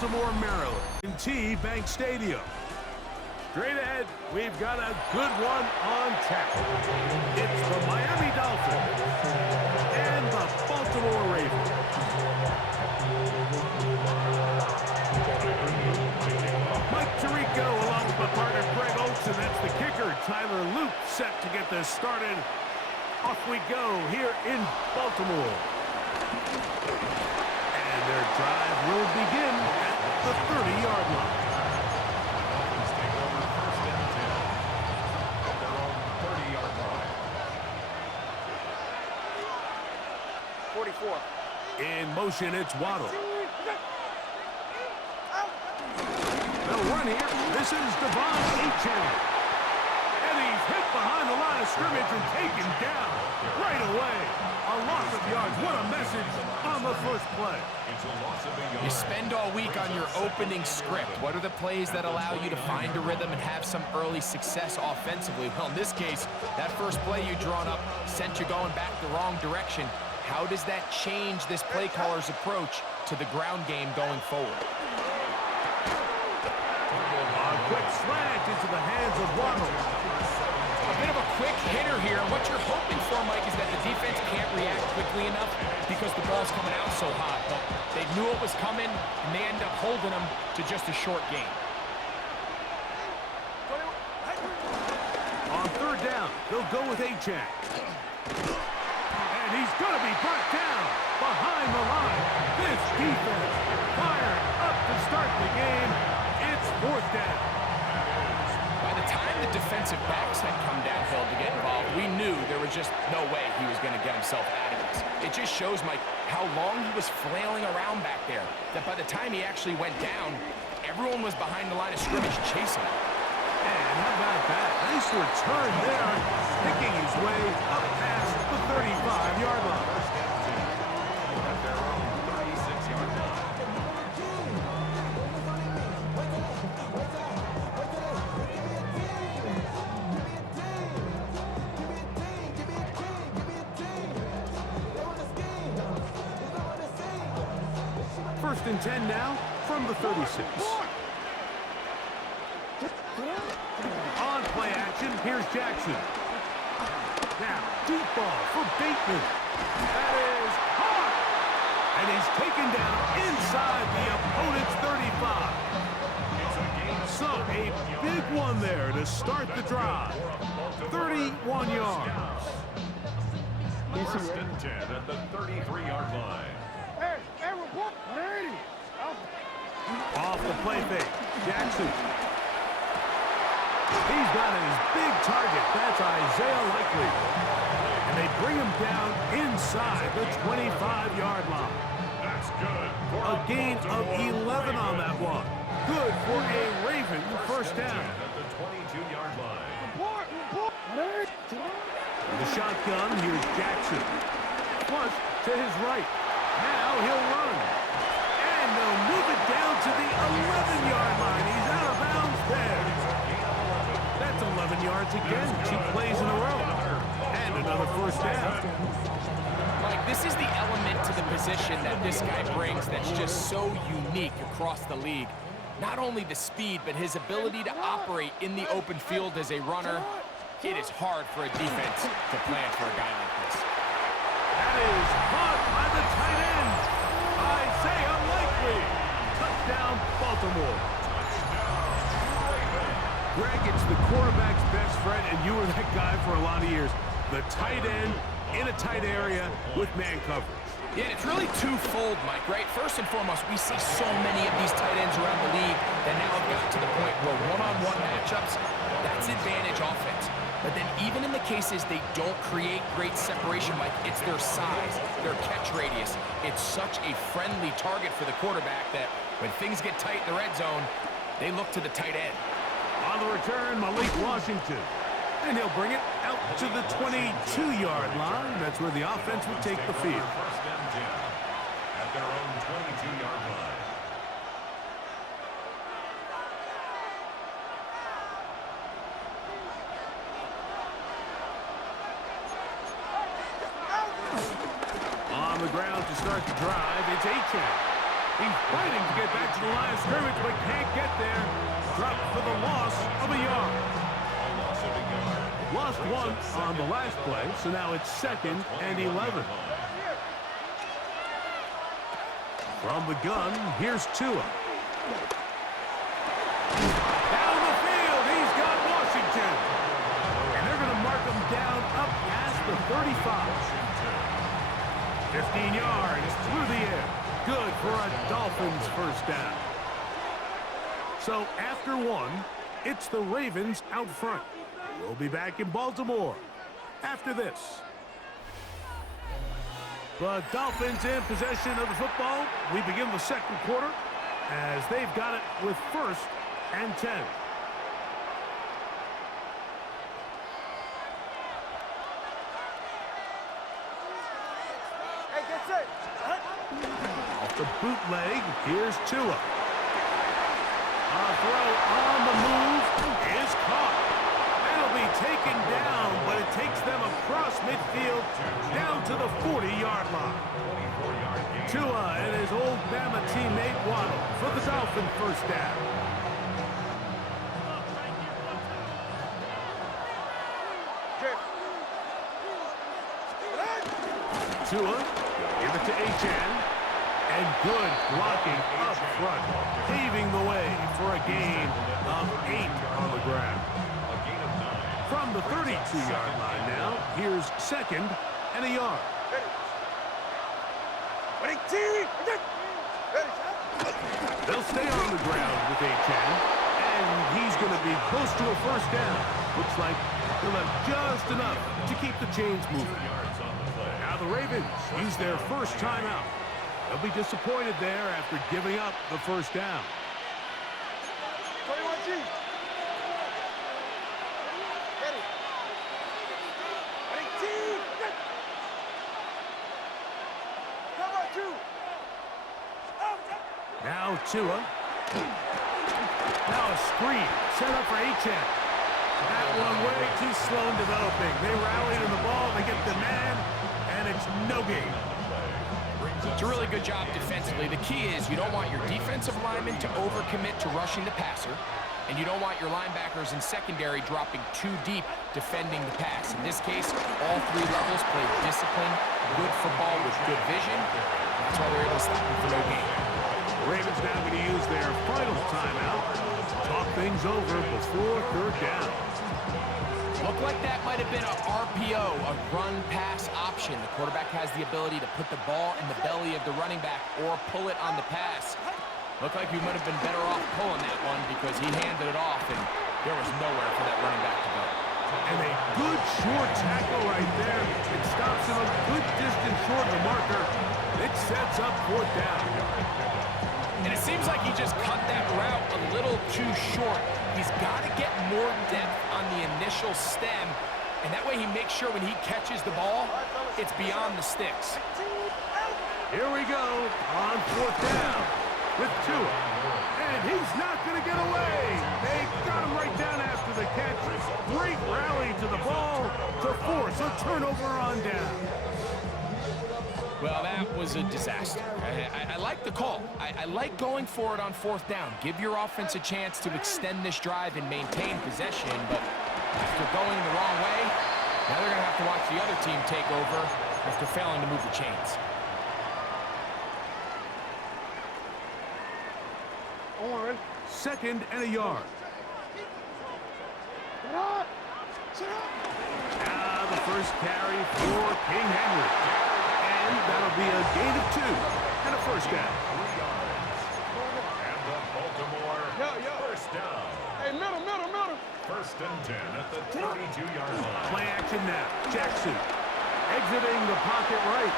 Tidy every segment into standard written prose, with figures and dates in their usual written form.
Baltimore, Maryland, in T-Bank Stadium. Straight ahead, we've got a good one on tap. It's the Miami Dolphins and the Baltimore Ravens. Mike Tirico along with my partner Greg Olsen. That's the kicker. Tyler Luke set to get this started. Off we go here in Baltimore. And their drive will begin at the 30-yard line. 44. In motion, it's Waddle. They'll run here. This is Devon Achane. And he's hit behind the line of scrimmage and taken down right away. A loss of yards. What a message on the first play. You spend all week on your opening script. What are the plays that allow you to find a rhythm and have some early success offensively? Well, in this case, that first play you drawn up sent you going back the wrong direction. How does that change this play caller's approach to the ground game going forward? A quick slant into the hands of Waddle. A bit of a quick hitter here. And what you're hoping for, Mike, is that the defense can't react quickly enough because the ball's coming out so hot. But they knew it was coming, and they end up holding them to just a short gain. On third down, they'll go with Achane. And he's going to be brought down behind the line. This defense fired up to start the game. It's fourth down. By the time the defensive backs had come downhill to get involved, we knew there was just no way he was going to get himself out of this. It just shows, Mike, how long he was flailing around back there, that by the time he actually went down, everyone was behind the line of scrimmage chasing him. And how about that? Nice return there, picking his way up past the 35-yard line. First and 10 now from the 36. On play action, here's Jackson. Now, deep ball for Bateman. That is hard. And he's taken down inside the opponent's 35. So, a big one there to start the drive. 31 yards. First and 10 at the 33-yard line. Off the play fake, Jackson. He's got his big target. That's Isaiah Likely. And they bring him down inside the 25-yard line. That's good. A gain of 11 on that one. Good for a Raven first down. At the 22-yard line. The shotgun, here's Jackson. Flush to his right. Now he'll run. And they'll move it down to the 11-yard line. He's out of bounds there. That's 11 yards again. 2 plays in a row. And another first down. Mike, this is the element to the position that this guy brings that's just so unique across the league. Not only the speed, but his ability to operate in the open field as a runner. It is hard for a defense to plan for a guy like this. That is caught by the tight end, Isaiah Likely. Touchdown, Baltimore. Greg, it's the quarterback's best friend, and you were that guy for a lot of years. The tight end in a tight area with man coverage. Yeah, and it's really twofold, Mike, right? First and foremost, we see so many of these tight ends around the league that now have gotten to the point where one-on-one matchups, that's advantage offense. But then even in the cases they don't create great separation, Mike, it's their size, their catch radius. It's such a friendly target for the quarterback that when things get tight in the red zone, they look to the tight end. On the return, Malik Washington. And he'll bring it out to the 22-yard line. That's where the offense will take the field. First and 10 at their own 22-yard line. On the ground to start the drive, it's Achane. He's fighting to get back to the line of scrimmage, but can't get there. Dropped for the loss of a yard. Lost one on the last play, so now it's 2nd and 11. From the gun, here's Tua. Down the field, he's got Washington. And they're going to mark him down up past the 35. 15 yards through the air. Good for a Dolphins first down. So after one, it's the Ravens out front. We'll be back in Baltimore after this. The Dolphins in possession of the football. We begin the second quarter as they've got it with 1st and 10. Hey, get set. Off the bootleg, here's Tua. A throw on the move is caught. That'll be taken down, but it takes them across midfield down to the 40-yard line. Tua and his old Bama teammate Waddle for the Dolphin first down. Tua, give it to Achane. And good blocking up front, paving the way for a gain of 8 on the ground. From the 32-yard line now, here's 2nd and a yard. They'll stay on the ground with Achane, and he's going to be close to a first down. Looks like he'll have just enough to keep the chains moving. Now the Ravens use their first timeout. They'll be disappointed there after giving up the first down. 21G. Ready. 18. Come on, 2. Now Tua. Now a screen set up for Achane. That one way too slow in developing. They rallied on the ball, they get the man, and it's no gain. It's a really good job defensively. The key is you don't want your defensive linemen to overcommit to rushing the passer, and you don't want your linebackers in secondary dropping too deep defending the pass. In this case, all 3 levels played disciplined, good football with good vision. That's why they're able to stop them for no gain. The Ravens now going to use their final timeout to talk things over before 3rd down. Looked like that might have been a RPO, a run-pass option. The quarterback has the ability to put the ball in the belly of the running back or pull it on the pass. Looked like he might have been better off pulling that one because he handed it off, and there was nowhere for that running back to go. And a good short tackle right there. It stops him a good distance short of the marker. It sets up 4th down. And it seems like he just cut that route a little too short. He's got to get more depth on the initial stem, and that way he makes sure when he catches the ball, it's beyond the sticks. Here we go on 4th down with Tua. And he's not going to get away. They got him right down after the catch. Great rally to the ball to force a turnover on down. Well, that was a disaster. I like the call. I like going for it on 4th down. Give your offense a chance to extend this drive and maintain possession, but after going the wrong way, now they're going to have to watch the other team take over after failing to move the chains. On. 2nd and a yard. Now the first carry for King Henry. And that'll be a gain of 2 and a first down. And the Baltimore first down. Hey, middle. 1st and 10 at the 32-yard line. Play action now. Jackson exiting the pocket right.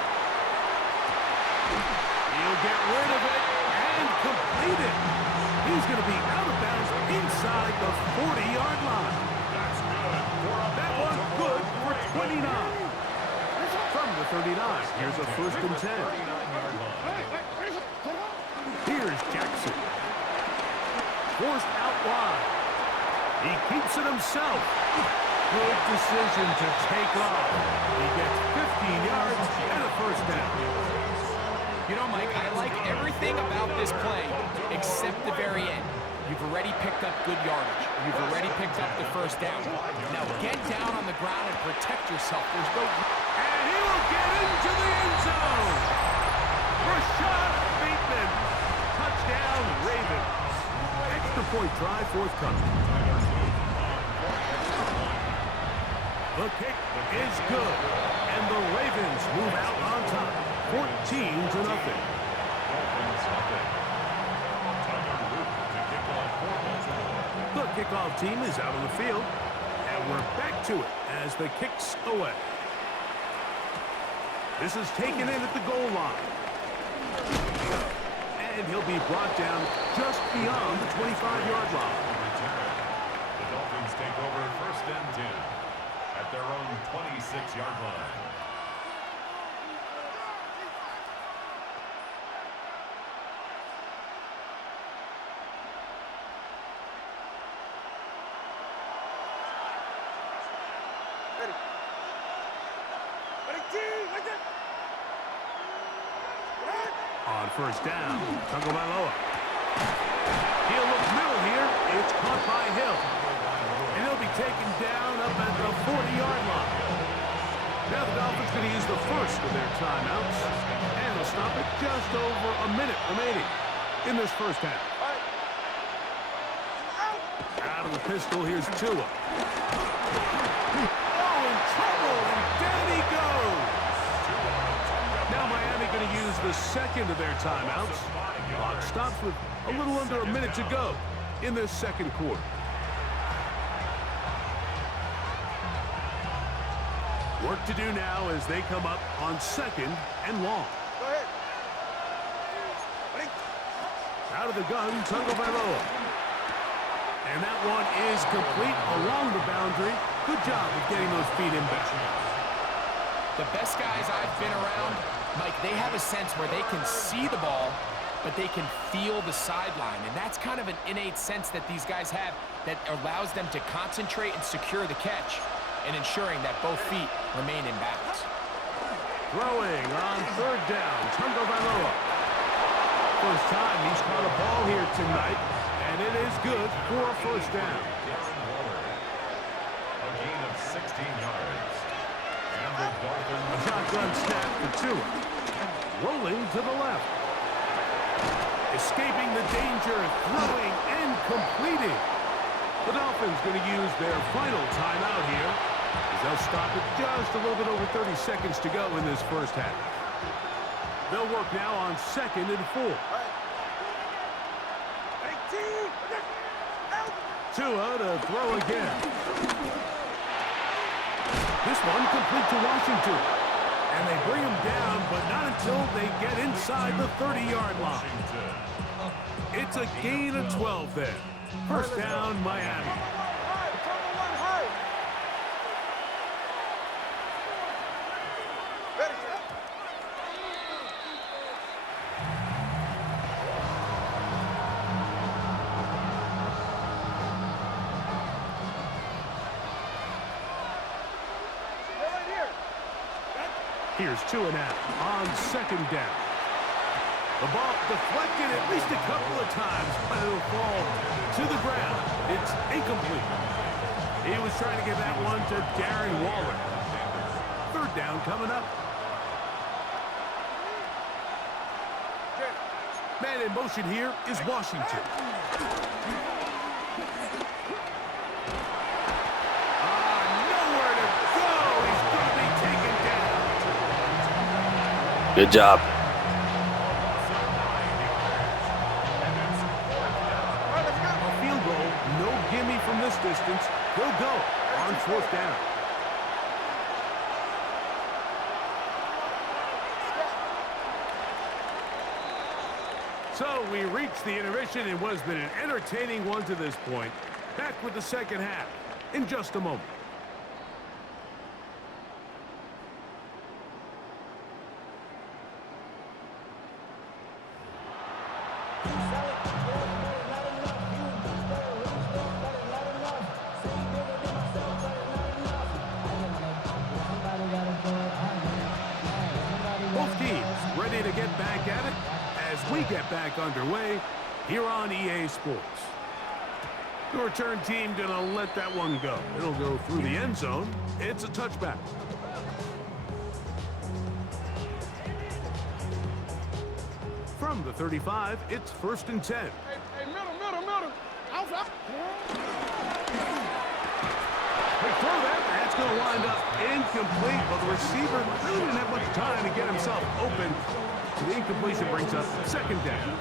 He'll get rid of it and complete it. He's going to be out of bounds inside the 40-yard line. That's good. That one good for 29. From the 39, here's a 1st and 10. 39-yard line. Here's Jackson. Forced out wide. He keeps it himself. Good decision to take off. He gets 15 yards and a first down. You know, Mike, I like everything about this play except the very end. You've already picked up good yardage. You've already picked up the first down. Now get down on the ground and protect yourself. There's no... And he will get into the end zone. Rashad Bateman. Touchdown, Ravens. Extra point try forthcoming. The kick is good. And the Ravens move out on top. 14-0. The kickoff team is out on the field, and we're back to it as the kick's away. This is taken in at the goal line. And he'll be brought down just beyond the 25-yard line. The Dolphins take over 1st and 10 at their own 26-yard line. On 1st down, Tagovailoa. He'll look middle here. It's caught by Hill. And he'll be taken down up at the 40-yard line. Now the Dolphins going to use the first of their timeouts. And they'll stop it just over a minute remaining in this first half. Out of the pistol, here's Tua. Oh, in trouble, and down he goes. Now Miami going to use the second of their timeouts. Clock stops with a little under a minute to go in this second quarter. Work to do now as they come up on 2nd and long. Go ahead. Out of the gun, Tagovailoa. And that one is complete along the boundary. Good job of getting those feet in back. The best guys I've been around, Mike, they have a sense where they can see the ball, but they can feel the sideline. And that's kind of an innate sense that these guys have that allows them to concentrate and secure the catch and ensuring that both feet remain in bounds. Throwing on 3rd down, Tagovailoa. First time he's caught a ball here tonight, and it is good for a 1st down. A gain of 16 yards. And the Dolphins... A shotgun snap for Tua. Rolling to the left. Escaping the danger, throwing and completing. The Dolphins going to use their final timeout here as they'll stop it just a little bit over 30 seconds to go in this first half. They'll work now on 2nd and 4. Tua to throw again. This one complete to Washington. And they bring him down, but not until they get inside the 30-yard line. It's a gain of 12 there. 1st down, Miami. Here's Tua now on 2nd down. The ball deflected at least a couple of times, but it'll fall to the ground. It's incomplete. He was trying to get that one to Darren Waller. 3rd down coming up. Man in motion here is Washington. Nowhere to go. He's going to be taken down. Good job. A field goal, no gimme from this distance. He'll go on 4th down. So we reached the intermission in what has been an entertaining one to this point. Back with the second half in just a moment. Both teams ready to get back at we get back underway here on EA Sports. The return team gonna let that one go. It'll go through the end zone. It's a touchback. From the 35, it's 1st and 10. Hey, middle. Outside. Quick throw there. That's going to wind up incomplete, but the receiver really didn't have much time to get himself open. So the incompletion brings up 2nd down.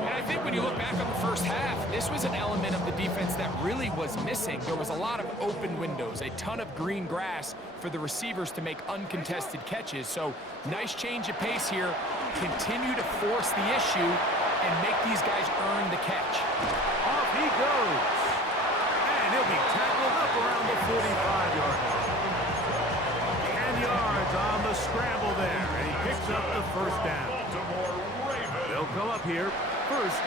And I think when you look back on the first half, this was an element of the defense that really was missing. There was a lot of open windows, a ton of green grass for the receivers to make uncontested catches. So nice change of pace here. Continue to force the issue and make these guys earn the catch. Off he goes. And he'll be tackled up around the 45-yard line. 10 yards on the scramble there. And he picks up the 1st down. They'll come up here. 1st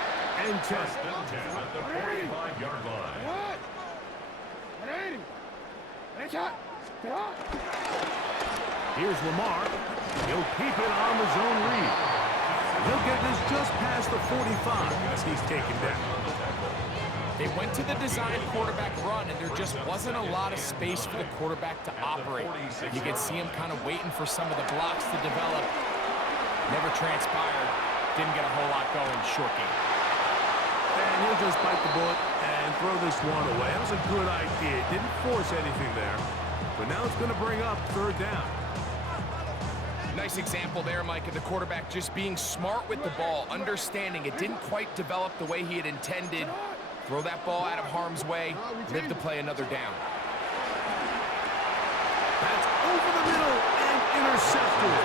and 10. 1st and 10 at the 45-yard line. What? 180. Headshot. Here's Lamar. He'll keep it on the zone read. He'll get this just past the 45 as he's taken down. They went to the design quarterback run, and there just wasn't a lot of space for the quarterback to operate. You could see him kind of waiting for some of the blocks to develop. Never transpired. Didn't get a whole lot going. Short game. And he'll just bite the bullet and throw this one away. That was a good idea. Didn't force anything there. But now it's going to bring up 3rd down. Nice example there, Mike, of the quarterback just being smart with the ball, understanding it didn't quite develop the way he had intended. Throw that ball out of harm's way, live to play another down. That's over the middle and intercepted.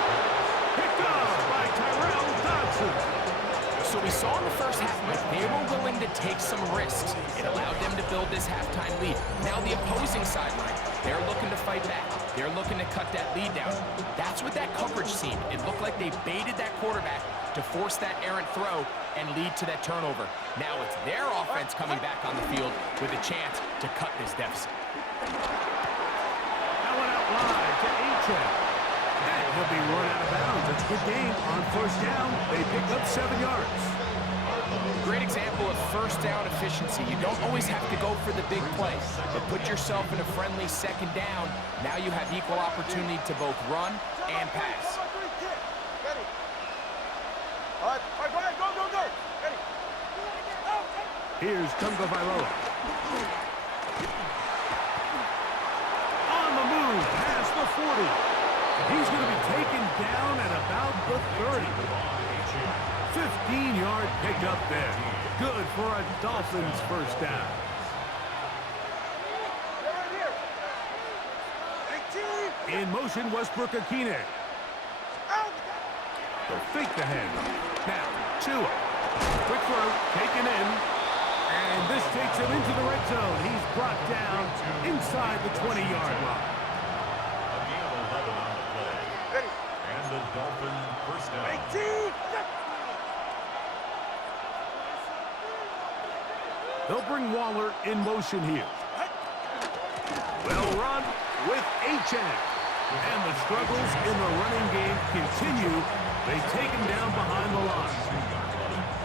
Picked up by Tyrell Dodson. So we saw in the first half, Mike, they were willing to take some risks. It allowed them to build this halftime lead. Now the opposing sideline, they're looking to fight back. They're looking to cut that lead down. That's what that coverage seemed. It looked like they baited that quarterback to force that errant throw and lead to that turnover. Now it's their offense coming back on the field with a chance to cut this deficit. That went out wide to Achane. And he'll be run out of bounds. It's a good game on 1st down. They picked up 7 yards. Great example of 1st down efficiency. You don't always have to go for the big play, but put yourself in a friendly 2nd down. Now you have equal opportunity to both run and pass. Ready. All right, go. Ready. Here's Tunga Vailoa. On the move, past the 40. He's going to be taken down at about the 30. 15-yard pickup there. Good for a Dolphins 1st down. In motion, Westbrook Akine. They'll fake the handoff. Now, Tua. Quick throw, taken in. And this takes him into the red zone. He's brought down inside the 20-yard line. A gain of 11 on the play. And the Dolphins 1st down. They'll bring Waller in motion here. Well run with Achane. And the struggles in the running game continue. They take him down behind the line.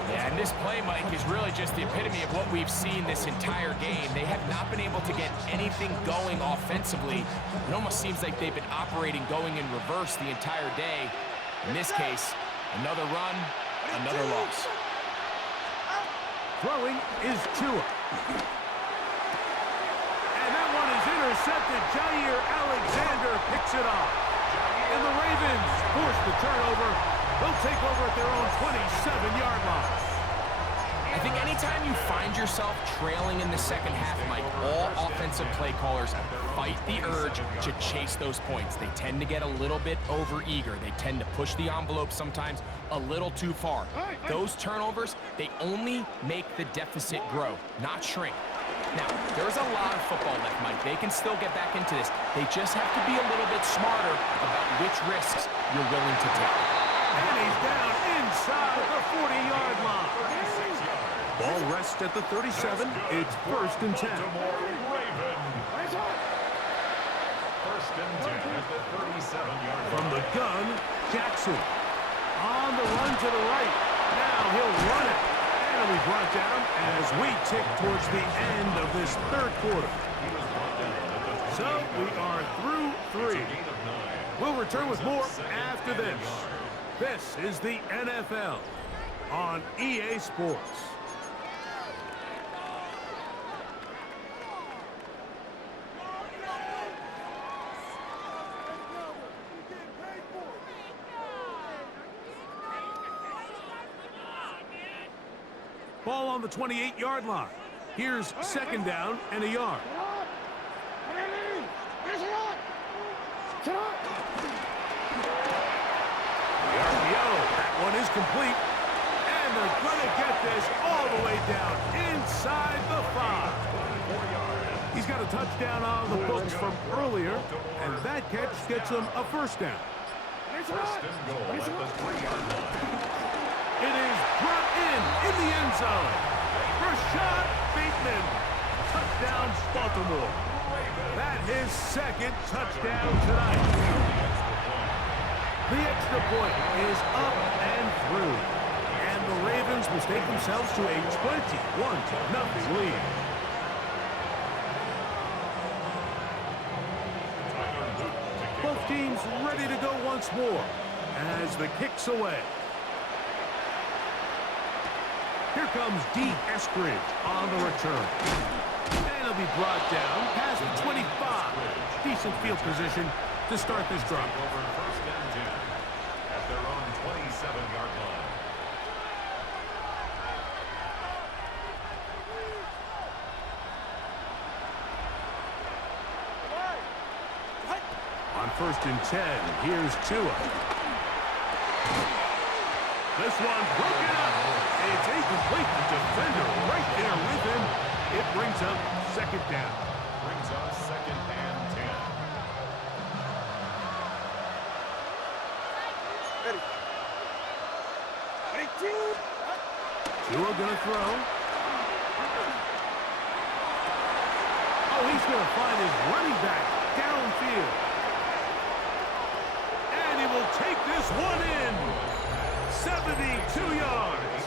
Yeah, and this play, Mike, is really just the epitome of what we've seen this entire game. They have not been able to get anything going offensively. It almost seems like they've been operating going in reverse the entire day. In this case, another run, another loss. Throwing is Tua. And that one is intercepted. Jair Alexander picks it off. And the Ravens force the turnover. They'll take over at their own 27-yard line. I think anytime you find yourself trailing in the 2nd half, Mike, all offensive play callers fight the urge to chase those points. They tend to get a little bit over-eager. They tend to push the envelope sometimes a little too far. Those turnovers, they only make the deficit grow, not shrink. Now, there's a lot of football left, Mike. They can still get back into this. They just have to be a little bit smarter about which risks you're willing to take. And he's down inside the 40-yard line. Ball rests at the 37. It's 1st and 10. First and 10 at the 37-yard line. From the gun, Jackson. On the run to the right. Now he'll run it. And it'll be brought down as we tick towards the end of this third quarter. So we are through 3. We'll return with more after this. This is the NFL on EA Sports. Ball on the 28-yard line. Here's second down and a yard. The RPO, that one is complete. And they're going to get this all the way down inside the 5. He's got a touchdown on the books from earlier, and that catch gets him a first down. First and goal at the 3-yard line. It is brought in the end zone. Rashad Bateman. Touchdown, Baltimore. That his second touchdown tonight. The extra point is up and through. And the Ravens will take themselves to a 21-0 lead. Both teams ready to go once more as the kick's away. Here comes D. Eskridge on the return. And he'll be brought down past the 25. Decent field position to start this drive. Over first and 10 at their own 27-yard line. On first and 10, here's Tua. This one broken up. It's incomplete. The defender right there with him. It brings up second down. Brings up second and 10. Ready. Ready, Tua gonna throw. Oh, he's gonna find his running back downfield. And he will take this one in. 72 yards.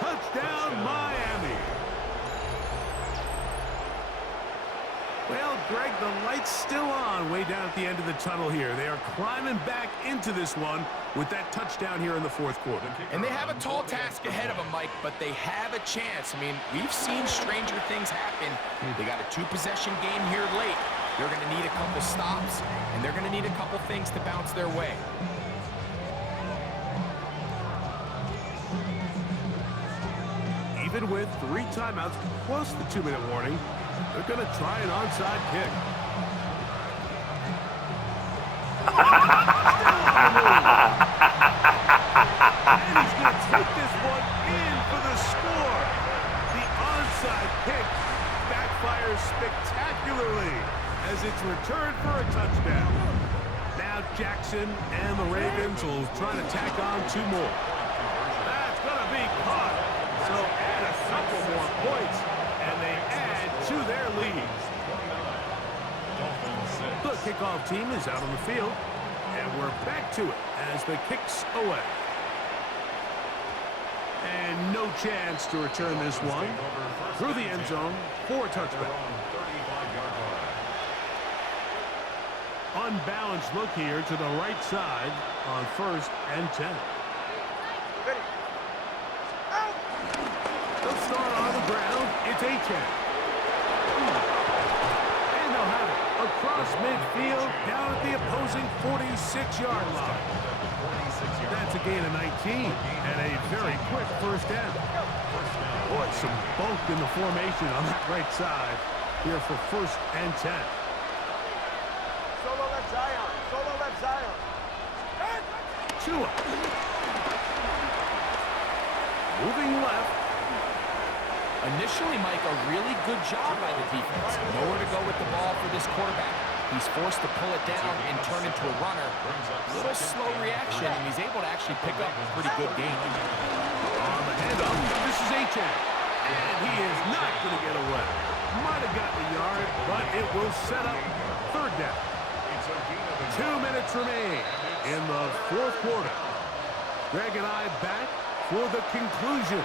Touchdown, Miami. Well, Greg, the light's still on way down at the end of the tunnel here. They are climbing back into this one with that touchdown here in the fourth quarter. And they have a tall task ahead of them, Mike, but they have a chance. I mean, we've seen stranger things happen. They got a 2-possession game here late. They're going to need a couple stops, and they're going to need a couple things to bounce their way. Even with 3 timeouts plus the 2-minute warning, they're going to try an onside kick. And he's going to take this one in for the score. The onside kick backfires spectacularly as it's returned for a touchdown. Now Jackson and the Ravens will try to tack on 2 more. That's going to be caught. So add a couple more points, and they add to their lead. The kickoff team is out on the field, and we're back to it as the kick's away. And no chance to return this one through the end zone for a touchback. Unbalanced look here to the right side on first and 10. Ready. Out. They'll start on the ground. It's A-10. And they'll have it across midfield down at the opposing 46-yard line. That's a gain of 19 and a very quick first down. Boy, some bulk in the formation on that right side here for first and 10. Solo left Zion. Solo left Zion. Tua. Moving left. Initially, Mike, a really good job by the defense. Nowhere to go with the ball for this quarterback. He's forced to pull it down and turn into a runner. A little slow reaction, and he's able to actually pick up a pretty good gain. On the handoff, this is A-10. And he is not going to get away. Might have gotten a yard, but it will set up third down. 2 minutes remain in the fourth quarter. Greg and I back for the conclusion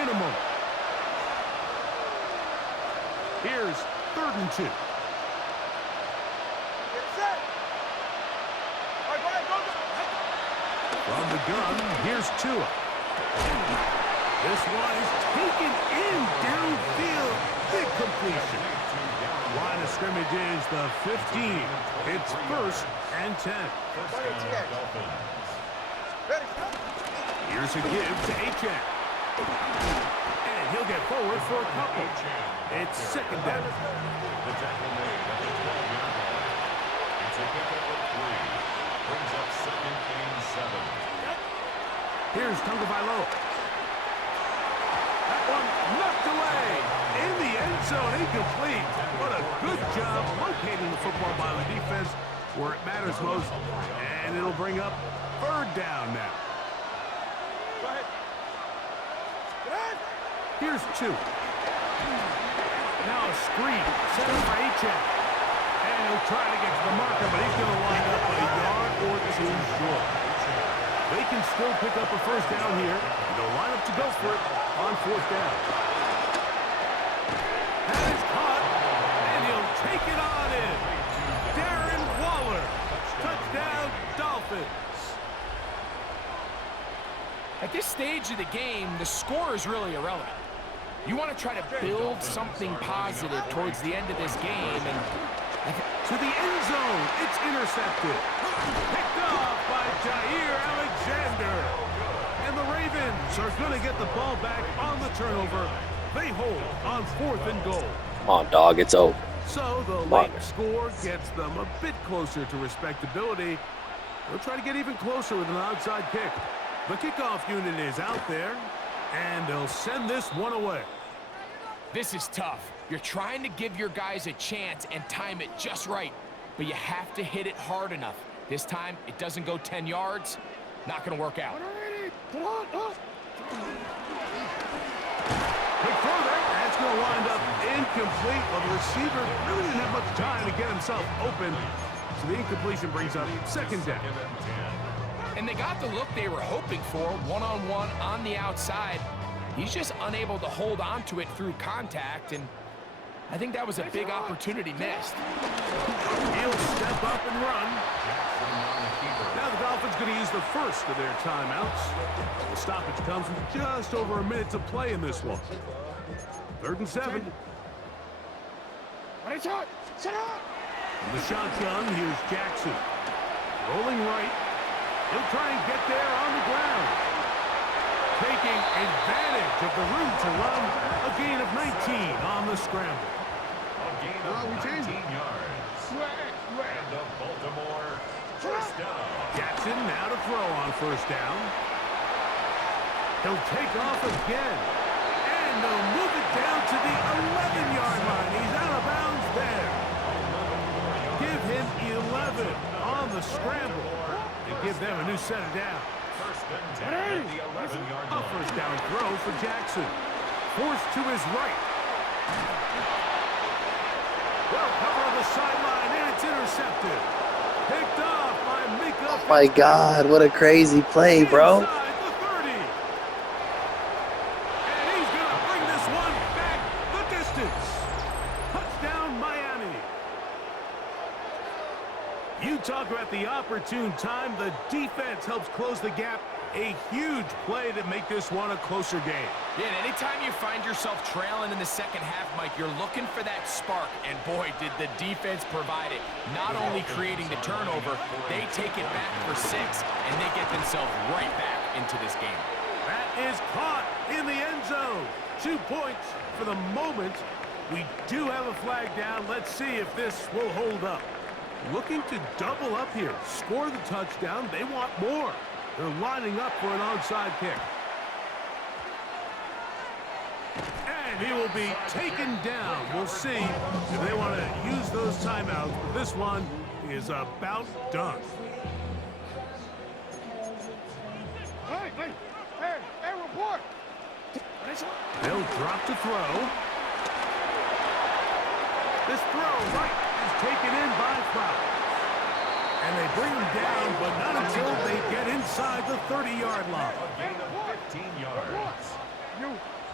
in a moment. Here's 3rd and 2. Get set. All right, go, go. From the gun, here's Tua. This one is taken in downfield. Big completion. Line of scrimmage is the 15. It's 1st and 10. Ready. Here's a give to Achane. And he'll get forward for a couple. It's 2nd down. The tackle made at the 12-yard line. It's a pickup of 3. Brings up 2nd and 7. Here's Tagovailoa. That one knocked away. In the end zone, incomplete. What a good job locating the football by the defense where it matters most. And it'll bring up 3rd down now. Go ahead. Get in. Here's 2. Now a screen set up for Achane. And he'll try to get to the marker, but he's going to wind up a yard or 2 short. They can still pick up a 1st down here. They'll line up to go for it on 4th down. That is caught, and he'll take it on in. Darren Waller. Touchdown, Dolphins. At this stage of the game, the score is really irrelevant. You want to try to build something positive towards the end of this game, and to the end zone, it's intercepted. Picked off by Jair Alexander. And the Ravens are going to get the ball back on the turnover. They hold on 4th and goal. Come on, dog. It's over. So the late score gets them a bit closer to respectability. They'll try to get even closer with an onside kick. The kickoff unit is out there, and they'll send this one away. this is tough. You're trying to give your guys a chance and time it just right, but you have to hit it hard enough. This time, it doesn't go 10 yards. Not going to work out. Big throw there. That's going to wind up incomplete. Well, the receiver really didn't have much time to get himself open. So the incompletion brings up second down. And they got the look they were hoping for, one-on-one on the outside. He's just unable to hold on to it through contact, and I think that was a big opportunity missed. He'll step up and run. Now the Dolphins going to use the first of their timeouts. The stoppage comes with just over a minute to play in this one. 3rd and 7. What is it? Sit up! In the shotgun, here's Jackson. Rolling right. He'll try and get there on the ground. Taking advantage of the room to run. A gain of 19 on the scramble. A gain of 19 yards. And the Baltimore first down. Jackson now to throw on first down. He'll take off again. And they'll move it down to the 11-yard line. He's out of bounds there. Give him 11 on the scramble. And give them a new set of downs. First and 10 at the 11-yard A line. first down throw for Jackson. Forced to his right. Well, cover on the sideline, and it's intercepted. Picked off by Mika. Oh my God, what a crazy play, bro. Inside the 30. And he's going to bring this one back the distance. Touchdown, Miami. You talk about the opportune time. The defense helps close the gap. A huge play to make this one a closer game. Yeah, and anytime you find yourself trailing in the second half, Mike, you're looking for that spark. And boy, did the defense provide it. Not only creating the turnover, they take it back for 6, and they get themselves right back into this game. That is caught in the end zone. 2 points for the moment. We do have a flag down. Let's see if this will hold up. Looking to double up here. Score the touchdown. They want more. They're lining up for an onside kick. And he will be taken down. We'll see if they want to use those timeouts. But this one is about done. Hey, report! They'll drop to throw. This throw right is taken in by Flowers. And they bring him down, but not until they get inside the 30-yard line. A gain of 15 yards.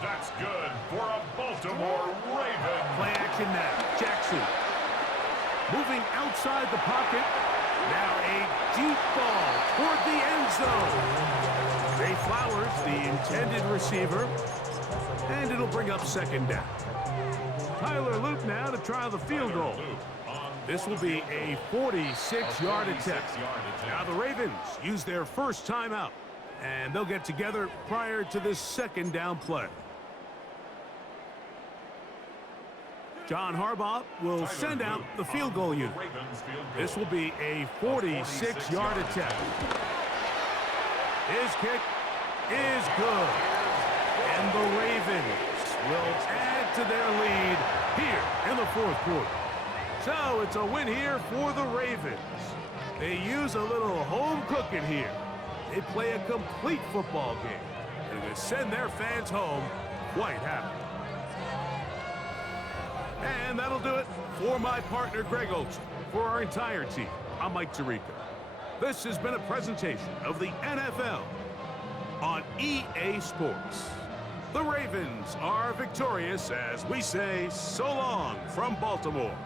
That's good for a Baltimore Raven. Play action now. Jackson. Moving outside the pocket. Now a deep ball toward the end zone. Zay Flowers, the intended receiver. And it'll bring up second down. Tyler Loop now to try the field goal. This will be a 46-yard attempt. Now the Ravens use their first timeout, and they'll get together prior to this second down play. John Harbaugh will send out the field goal unit. This will be a 46-yard attempt. His kick is good. And the Ravens will add to their lead here in the fourth quarter. So it's a win here for the Ravens. They use a little home cooking here. They play a complete football game. And they send their fans home quite happy. And that'll do it for my partner, Greg Olson. For our entire team, I'm Mike Tirico. This has been a presentation of the NFL on EA Sports. The Ravens are victorious as we say so long from Baltimore.